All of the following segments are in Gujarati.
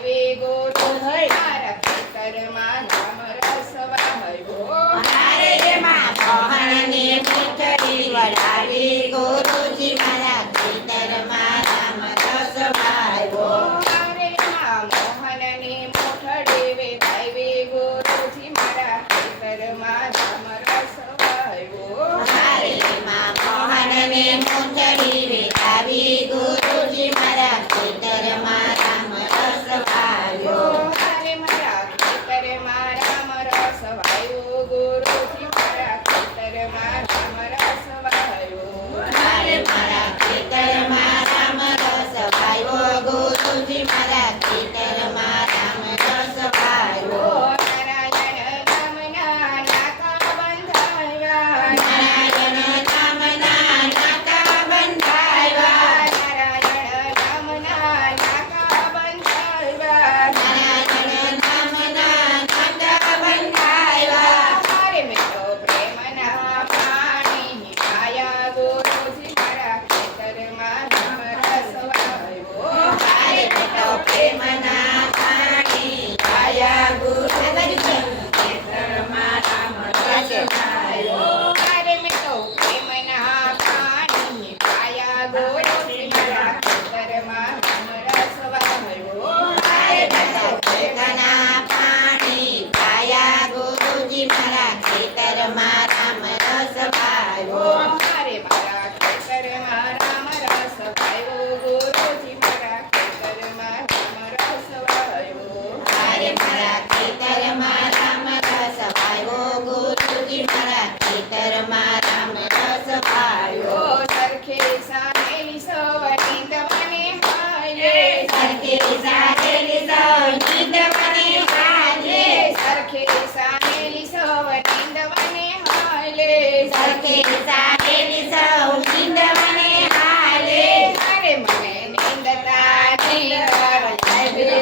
ભાવે ગોરો મારા ખેતરમાં રામ રસ વાવ્યો. મારે એમાં મોહનને મીઠડી વળાવી ગુરુજી મારા ખેતરમાં રામ રસ વાવ્યો. મારે એમાં મોહનની મોઠડી વેચાવી ગોરોજી મારા ખેતરમાં રામ રસ વાવ્યો. મારે એમાં મોહનને મીઠડી વેચાવી ગુરુજી મારા ખેતરમાં રામ રસ વાવ્યો. મારે મારા ખેતરમાં રામ રસ વાવ્યો ગોરોજી મારા ખેતરમાં રામ રસ વાવ્યો. મારે મારા ખેતરમાં રામ રસ વાવ્યો ગુરુજી મારા ખેતરમાં રામ રસ વાવ્યો. નારાયણ નામના નાકા બંધાવ્યા. નારાયણ નામના નાકા બંધાવ્યા. નારાયણ નામના નાકા બંધાવ્યા. નારાયણ નામના નાકા બંધાવ્યા. મારે મેં તો પ્રેમના પાણી પાયા ગોરોજી મારા ખેતરમાં રામ રસ વાવ્યો. મારે તો પ્રેમના પાણી પાયા ગુરુજી ખેતરમાં રામ રસ વાવ્યો. મારે મેં તો પ્રેમના પાણી પાયા ગોરોજી મારા ખેતરમાં રામ રસ વાવ્યો. મારે તો પ્રેમના પાણી પાયા ગુરુજી મારા ખેતરમાં રામ રસ વાવ્યો. મારે મારા ખેતરમાં રામ રસ વાવ્યો ગોરોજી મારા ખેતરમાં રામ રસ વાવ્યો. મારે મારા ખેતરમાં રામ રસ વાવ્યો ગુરુજી મારા ખેતરમાં રામ રસ વાવ્યો. સરખે સામેલી સવનીંદ મને હાલે. સરખે સારેલી સૌ નીંદ મને હાલે. સરખે સામેલી સવનીંદ મને હાલે. સરખે સારેલી સૌ નીંદ મને હાલે. મારે મને નિંદતા નિંદર આવે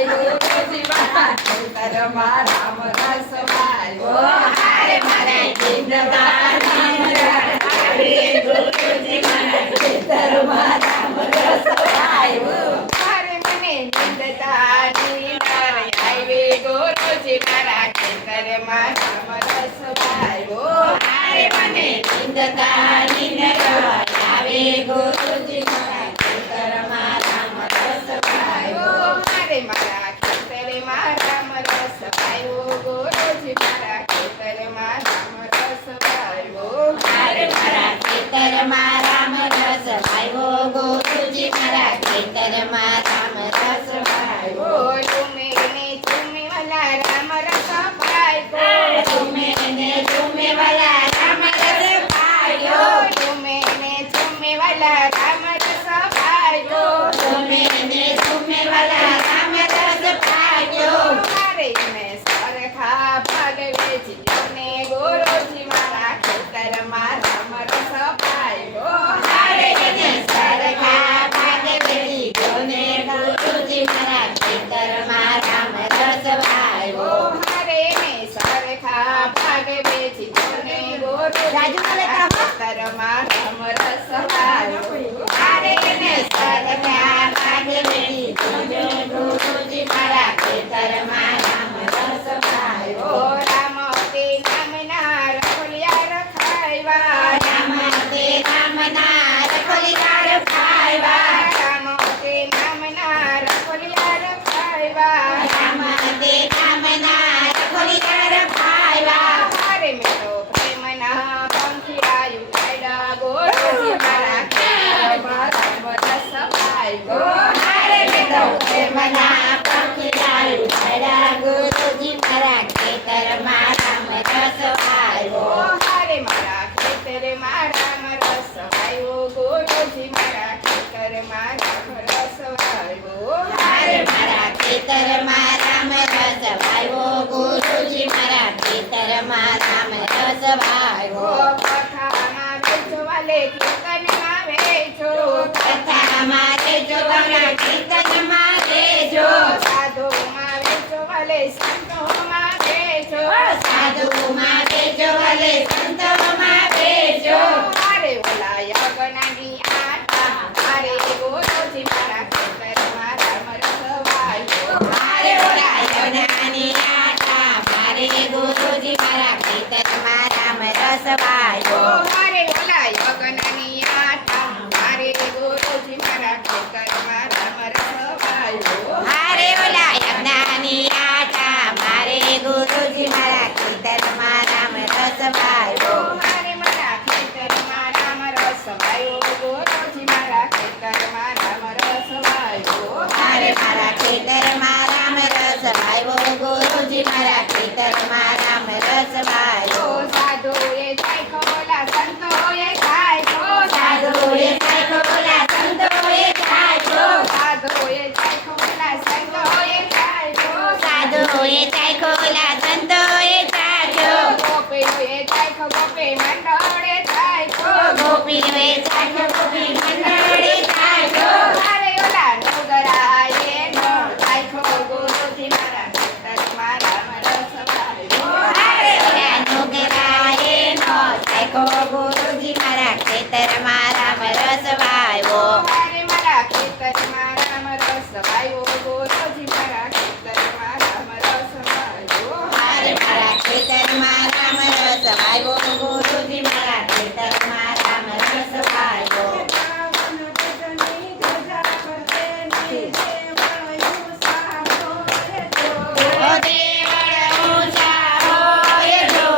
ગોરોજી મારા ખેતરમાં રામ રસ વાવ્યો. હારે મારા નિંદતા નીંદર આવે ગુરુજી મારા ખેતરમાં રામ રસ વાવ્યો. મારે મને નિંદતા નિંદર આવે ગોરોજી મારા ખેતરમાં રામ રસ વાવ્યો. હારે મને નિંદતા નીંદર આવે ગુરુજી મારા ખેતરમાં રામ રસ વાવ્યો. મારે મારા ખેતરમાં રામ રસ વાવ્યો ગોરોજી મારા ખેતરમાં રામ રસ વાવ્યો. હારે મારા ખેતરમાં રામ રસ વાવ્યો ગુરુજી મારા ખેતરમાં રામ રસ વાવ્યો. ઝુમે ને ઝુમે વાલા રામ રસ પાયો. ઝુમે ને ઝુમે વાલા રામ રસ પાયો. ઝુમે ને ઝુમે વાલા રામ રસ પાયો. ઝુમે ને ઝુમે વાલા રામ રસ પાયો. મારે ને સરખા ભાગવે જીવને ગોરોજી મારા ખેતરમાં રામ રસ પાયો. હારે ને સરખા ભાગે બેઠી જોને ગુરુજી મારા ખેતરમાં રામ રસ વાવ્યો. મારે ને સરખા ભાગવે જીવને ગોરોજી મારા ખેતરમાં રામ રસ પાયો. હારે ને સરખા ભાગે બેઠી જોને ગુરુજી મારા ખેતરમાં રામ રસ વાવ્યો. રામ તે નામના રખોલિયા રખાવ્યા. રામ તે નામના રખોલિયા રખાવ્યા. રામ તે નામના રખોલિયા રખાવ્યા. રામ તે નામના રખોલિયા રખાવ્યા. મારે મેં તો પ્રેમના પંખિયા ઉડાડ્યા ગોરોજી મારા ખેતરમાં રામ રસ પાયો. હારે મેં તો પ્રેમના પંખિયા ઉડાડ્યા ગુરુજી મારા ખેતરમાં રામ રસ વાવ્યો. હારે મારા ખેતરમાં રામ રસ વાવ્યો ગોરોજી મારા ખેતરમાં રામ રસ વાવ્યો. હારે મારા ખેતરમાં રામ રસ વાવ્યો ગુરુજી મારા ખેતરમાં રામ રસ વાવ્યો. કથામાં વેચવાલે કીર્તનમાં વેચો. કથામાં રેજો મારા કીર્તનમાં રેજો. સાધુમાં વેચવાલે સંતોમાં વેચો. સાધુમાં રેજો વલે સંતોમાં રેજો. મારે ઓલા યજ્ઞની આટા મારે ગોરોજી મારા ખેતરમાં રામ રસ વાવ્યો. મારે વાયો મારે ઓલા યજ્ઞની આઠા મારે ગુરુજી મારા ખેતરમાં રામ રસવાયો હારે ઓલા યજ્ઞાની આટા મારે ગુરુજી મારા ખેતરમાં રામ રસ વાયો મારે મારા ખેતરમાં રામ રસવાયો ગુરુજી મારા ખેતરમાં રામ રસવાયો મારે મારા ખેતરમાં રામ રસ વાયો ગુરુજી મારા ખેતરમાં રામ રસ વાયો સાધુએ ચાખ્યો ઓલા સંતોએ ચાખ્યો સાધુએ ચાખ્યો ઓલા સંતોએ ચાખ્યો સાધુએ ચાખ્યો ઓલા સંતોએ ચાખ્યો સાધુએ ચાખ્યો ઓલા સંતોએ ચાખ્યો ગોપીઓએ ચાખ્યો ગોપી મંડળે ચાખ્યો ગોપીઓએ ચાખ્યો ગોપી મંડળે ચાખ્યો મારે ઓલા નવગરાએ ન ચાખ્યો ગુરુજી મારા ખેતરમાં રામ રસવાયો હારે ઓલા નોકરાએ નો ચાખ્યો ગુરુજી મારા ખેતરમાં રામ રસ વાયો મારે મારા ખેતરમાં રામ રસવાયો ગુરુજી મારા ખેતરમાં રામ રસવાયો મારે મારા ખેતરમાં રામ રસ વાયો ગુરુજી મારા ખેતરમાં રામ રસ વાયો ઓ દેવળ ઊંચા હોય જો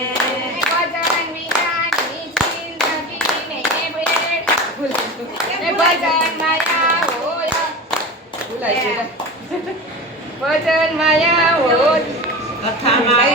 ભજન વિનાની જિંદગીને ભેટ. એ ભજન માયા હોય ભજન માયા હોય કથામાં